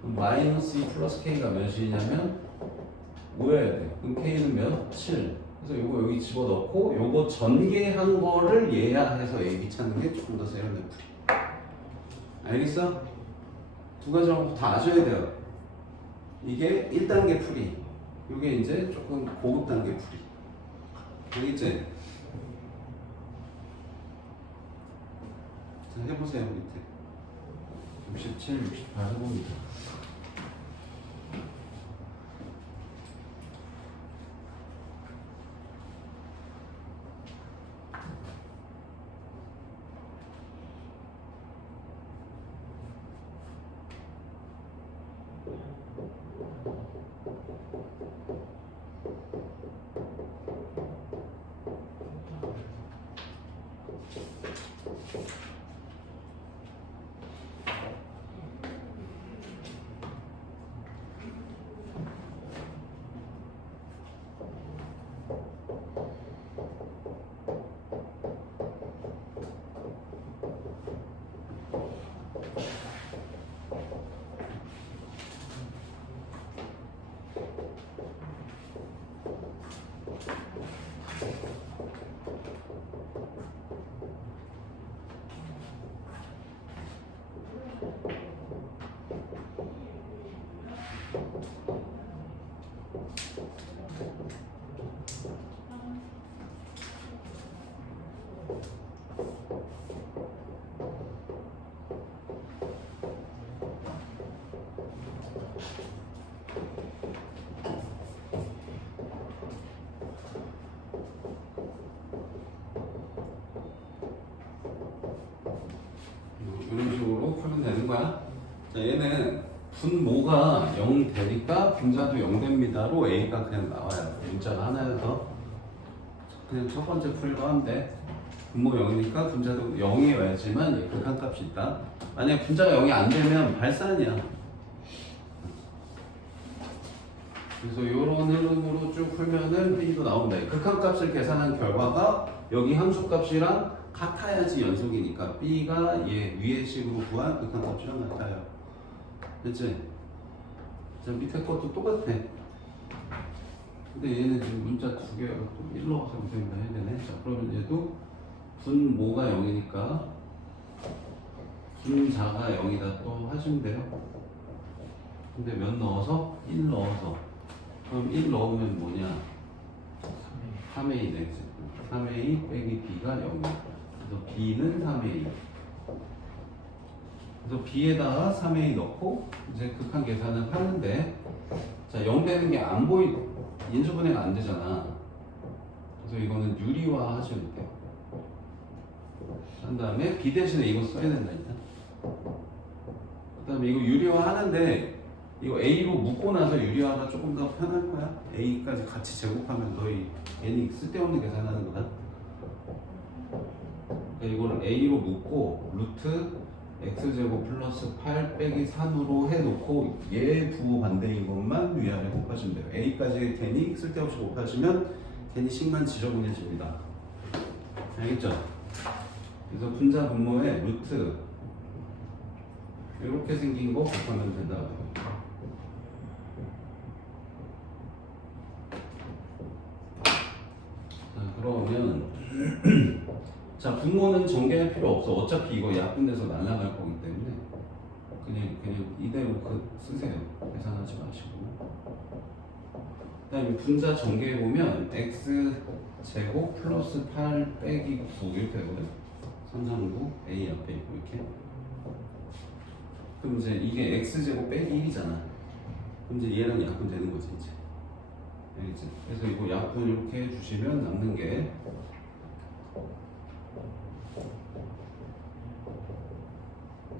그럼 마이너스 2 플러스 k가 몇이냐면 5여야 돼. 그럼 k는 몇? 7. 그래서 요거 여기 집어넣고 요거 전개한 거를 예야해서 AB 찾는 게 조금 더 세련된 풀이. 알겠어? 두 가지 정도 다 아셔야 돼요. 이게 1단계 풀이. 요게 이제 조금 고급 단계 풀이. 알겠지? 자, 해보세요, 밑에. 67, 68 해봅니다. 이런 식으로 풀면 되는 거야. 자, 얘는 분모가 0 되니까 분자도 0 됩니다로 A가 그냥 나와요. 문자가 하나여서 그냥 첫 번째 풀이로 하면 돼. 분모 0이니까 분자도 0이 와야지만 얘 극한값이 있다. 만약 분자가 0이 안 되면 발산이야. 그래서 이런 흐름으로 쭉 풀면은 B도 나온다. 극한값을 계산한 결과가 여기 함수값이랑 같아야지 연속이니까 B가 얘 위의 식으로 구한 극한값이랑 같아요. 됐지? 자, 밑에 것도 똑같아. 근데 얘는 지금 문자 두 개가 또 1로 가서 무슨 해야 되네. 자, 그러면 얘도 분모가 0이니까 분자가 0이다 또 하시면 돼요. 근데 몇 넣어서? 1 넣어서. 그럼 1 넣으면 뭐냐? 3A 되지. 3A 빼기 B가 0이야. 그래서 B는 3A. 그래서 B에다가 3A 넣고 이제 극한 계산을 하는데, 자, 0 되는 게 안 인수분해가 안 되잖아. 그래서 이거는 유리화 하시면 돼요. 한 다음에 B 대신에 이거 써야 된다 일단. 그 다음에 이거 유리화 하는데 이거 A로 묶고 나서 유리화가 조금 더 편할 거야. A까지 같이 제곱하면 너희 괜히 쓸데없는 계산하는 거다. 그러니까 이거를 A로 묶고 루트 x제곱 플러스 8 빼기 3으로 해놓고 얘 두 반대인 것만 위아래 곱하시면 돼요. A까지 괜히 쓸데없이 곱하시면 괜히 식만 지저분해집니다. 알겠죠? 그래서 분자 분모에 루트 이렇게 생긴 거 곱하면 된다. 자, 그러면 자, 분모는 전개할 필요 없어. 어차피 이거 약분돼서 날아갈 거기 때문에 그냥 이대로 쓰세요. 계산하지 마시고. 그다음에 분자 전개해 보면 x 제곱 플러스 8 빼기 9 이렇게 되거든. 339 A 앞에 있고 이렇게. 그럼 이제 이게 x제곱 빼기 1이잖아. 그럼 이제 얘랑 약분 되는 거지 이제. 알겠지? 그래서 이거 약분 이렇게 해주시면 남는 게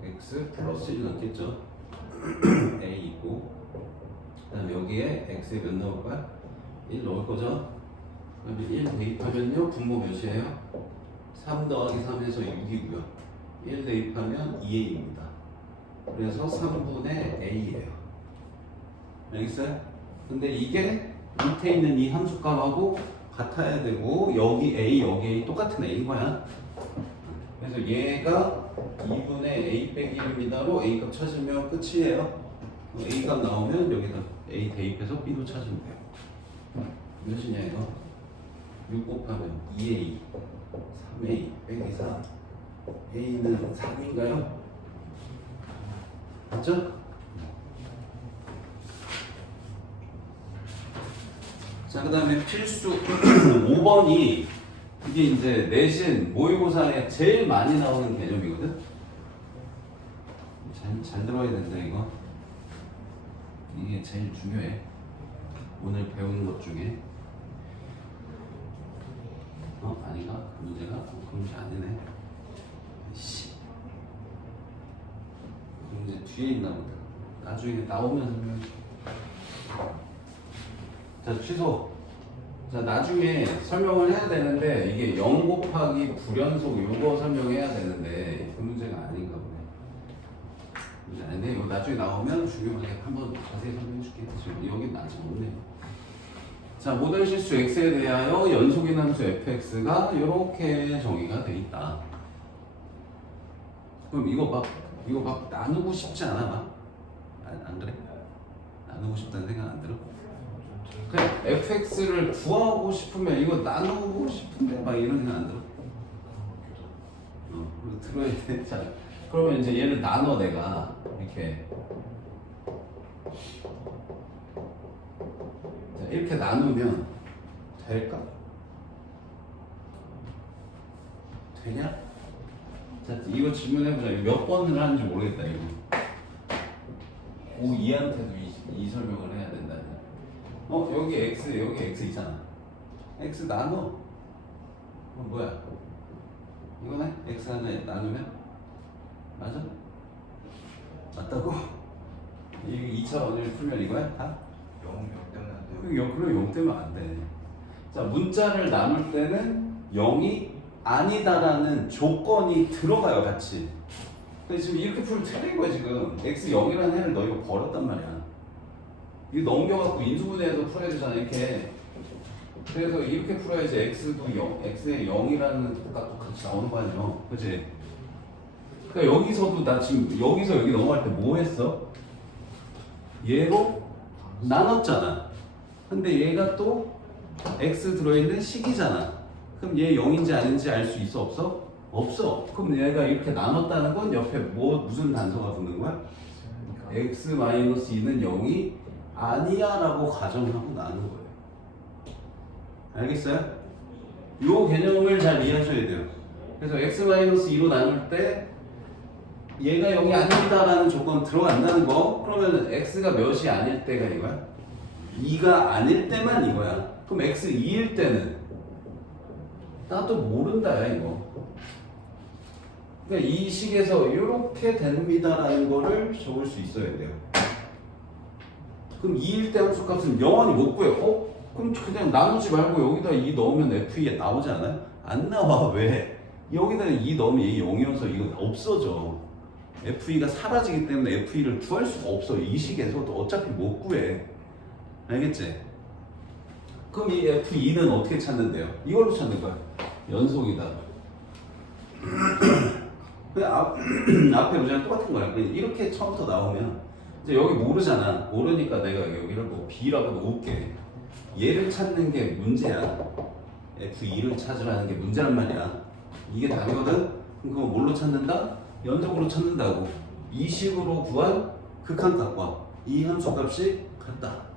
x 플러스 1 남겠죠. a 있고 그 다음에 여기에 x에 몇 넣을 거야? 1 넣을 거죠. 그다음에 1 대입하면요 분모 몇이에요? 3 더하기 3에서 6이고요 1 대입하면 2a입니다. 그래서 3분의 a예요. 알겠어요? 근데 이게 밑에 있는 이 함수값하고 같아야 되고 여기 a 똑같은 a인 거야. 그래서 얘가 2분의 a 빼기 1입니다로 a 값 찾으면 끝이에요. a 값 나오면 여기다 a 대입해서 b도 찾으면 돼요. 몇이냐 이거? 6 곱하면 2a 3a 빼기 4 a는 3인가요? 맞죠? 자, 그 다음에 필수 5번이 이게 이제 내신 모의고사에 제일 많이 나오는 개념이거든? 잘 들어야 된다 이거. 이게 제일 중요해. 오늘 배우는 것 중에. 아닌가? 그 문제가? 그 문제 아니네. 씨. 그 문제 뒤에 있나 보다. 나중에 나오면 설명해. 자, 취소. 자, 나중에 설명을 해야 되는데 이게 0 곱하기 불연속 요거 설명해야 되는데 그 문제가 아닌가 보네. 문제 아닌데 이거 나중에 나오면 중요하게 한번 자세히 설명해 줄게. 지금 여긴 아직 없네요. 자, 모든 실수 x에 대하여 연속인 함수 fx가 이렇게 정의가 돼 있다. 그럼 이거 막 나누고 싶지 않아? 막? 안 그래? 나누고 싶다는 생각 안 들어? 그냥 fx를 구하고 싶으면 이거 나누고 싶은데 막 이런 생각 안 들어? 들어야 돼. 자, 그러면 이제 얘를 나눠 내가 이렇게. 자, 이렇게 나누면 될까? 되냐? 자, 이거 질문해보자. 이거 몇 번을 하는지 모르겠다 이거. 고2한테도 이 설명을 해야 된다. 여기 x 있잖아. x 나눠. 뭐야? 이거네? x 하나 나누면? 맞아? 맞다고? 이게 2차 원리를 풀면 이거야? 다? 0 때문에 안 돼요. 그럼 0 때문에 안 돼. 자, 문자를 나눌 때는 0이 아니다라는 조건이 들어가요, 같이. 근데 지금 이렇게 풀면 틀린 거야, 지금. x 0이라는 해를 너희가 버렸단 말이야. 이거 넘겨갖고 인수분해해서 풀어야 되잖아, 이렇게. 그래서 이렇게 풀어야지 x도 0, x에 0이라는 값도 같이 나오는 거 아니야. 그치? 그러니까 여기서도 나 지금 여기서 여기 넘어갈 때 뭐 했어? 얘로 나눴잖아. 근데 얘가 또 x 들어있는 식이잖아. 그럼 얘 0인지 아닌지 알 수 있어, 없어? 없어. 그럼 얘가 이렇게 나눴다는 건 옆에 무슨 단서가 붙는 거야? x-2는 0이 아니야 라고 가정하고 나눈 거예요. 알겠어요? 요 개념을 잘 이해하셔야 돼요. 그래서 x-2로 나눌 때 얘가 0이 아니다라는 조건 들어간다는 거. 그러면 x가 몇이 아닐 때가 이거야? 2가 아닐 때만 이거야. 그럼 x2일 때는 나도 모른다 이거. 그러니까 이 식에서 이렇게 됩니다라는 거를 적을 수 있어야 돼요. 그럼 2일 때 함수값은 영원히 못 구해요. 그럼 그냥 나누지 말고 여기다 2 넣으면 f2에 나오지 않아요? 안 나와. 왜? 여기다 2 넣으면 얘 0이어서 이거 없어져. f2가 사라지기 때문에 f2를 구할 수가 없어. 이 식에서도 어차피 못 구해. 알겠지? 그럼 이 f2는 어떻게 찾는데요? 이걸로 찾는 거야. 연속이다. 앞에 문제랑 똑같은 거야. 이렇게 처음부터 나오면 이제 여기 모르잖아. 모르니까 내가 여기를 뭐 b라고 놓을게. 얘를 찾는 게 문제야. f2를 찾으라는 게 문제란 말이야. 이게 답이거든? 그럼 그거 뭘로 찾는다? 연속으로 찾는다고. 이 식으로 구한 극한값과 이 함수값이 같다.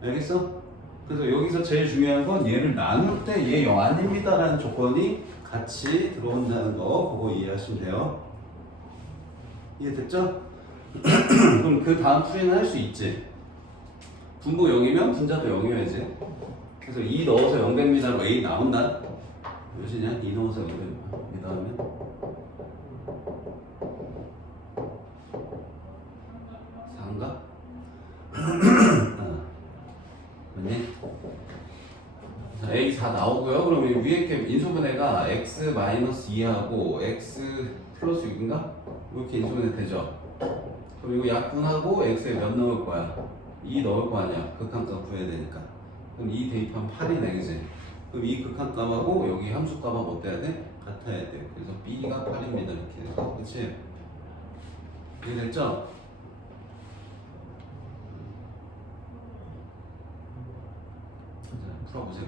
알겠어? 그래서 여기서 제일 중요한 건 얘를 나눌 때 얘 0 아닙니다라는 조건이 같이 들어온다는 거 그거 이해하시면 돼요. 이해됐죠? 그럼 그 다음 풀이는 할 수 있지. 분모 0이면 분자도 0이어야지. 그래서 2 넣어서 0 됩니다로 A 나온다. 몇이냐? 2 넣어서 0 됩니다. 이 다음에 4인가? 맞니? 자, A 4 나오고요. 그러면 위에 게 인수분해가 x-2하고 x 플러스 6인가? 이렇게 인수분해 되죠? 그럼 이거 약분하고 x에 몇 넣을 거야? 2 넣을 거 아니야. 극한값 구해야 되니까. 그럼 2 대입하면 8이네, 그지? 그럼 이 극한값하고 여기 함수값하고 어때야 돼? 같아야 돼요. 그래서 b가 8입니다. 이렇게 돼서. 그치? 이해됐죠? 자, 풀어보세요.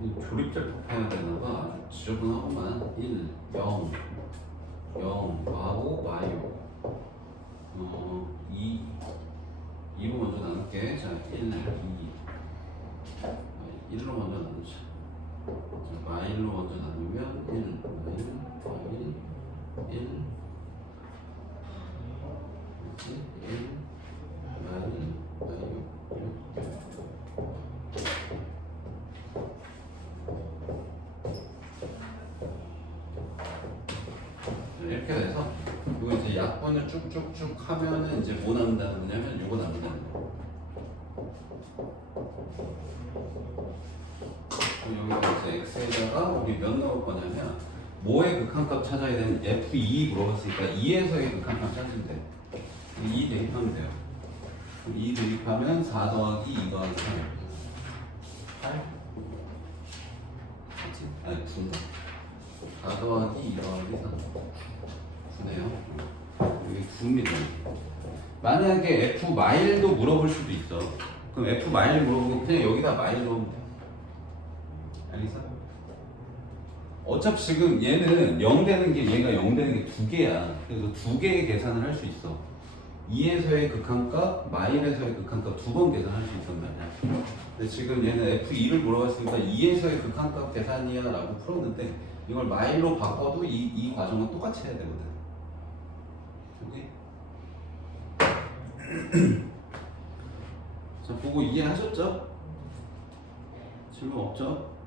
이 조립제법 해야 되나봐. 아주 지저분하구만. 1, 0, 0, 마오, 마요. 2, 2로 먼저 나눌게. 자, 1, 2. 1로 먼저 나누자. 자, 마일로 먼저 나누면 1, 마일, 1, 1. 그렇지? 1, 마일, 마요. 이렇게 돼서 이거 이제 약분을 쭉쭉쭉 하면은 이제 뭐 남는다는 거냐면 이거 남는다는 거. 여기가 이제 x에다가 우리 몇 넣을 거냐면 뭐의 극한값 찾아야 되는 f2 물어봤으니까 2에서의 극한값 찾으면 돼. 2 대입하면 돼요. 2 대입하면 4 더하기 2 더하기 3. 8? 그치? 아니 9인가? 4 더하기 2 더하기 3. 9네요. 여기 9입니다. 만약에 f 마일도 물어볼 수도 있어. 그럼 f 마일 물어보고 그냥 여기다 마일 넣으면 돼. 알겠어? 어차피 지금 얘는 0 되는 게 얘가 0 되는 게 두 개야. 그래서 두 개의 계산을 할 수 있어. 2에서의 극한값, 마일에서의 극한값 두 번 계산할 수 있단 말이야. 근데 지금 얘는 F2를 물어봤으니까 2에서의 극한값 계산이야 라고 풀었는데 이걸 마일로 바꿔도 이 과정은 똑같이 해야 되거든. 여기. 자, 보고 이해하셨죠? 질문 없죠?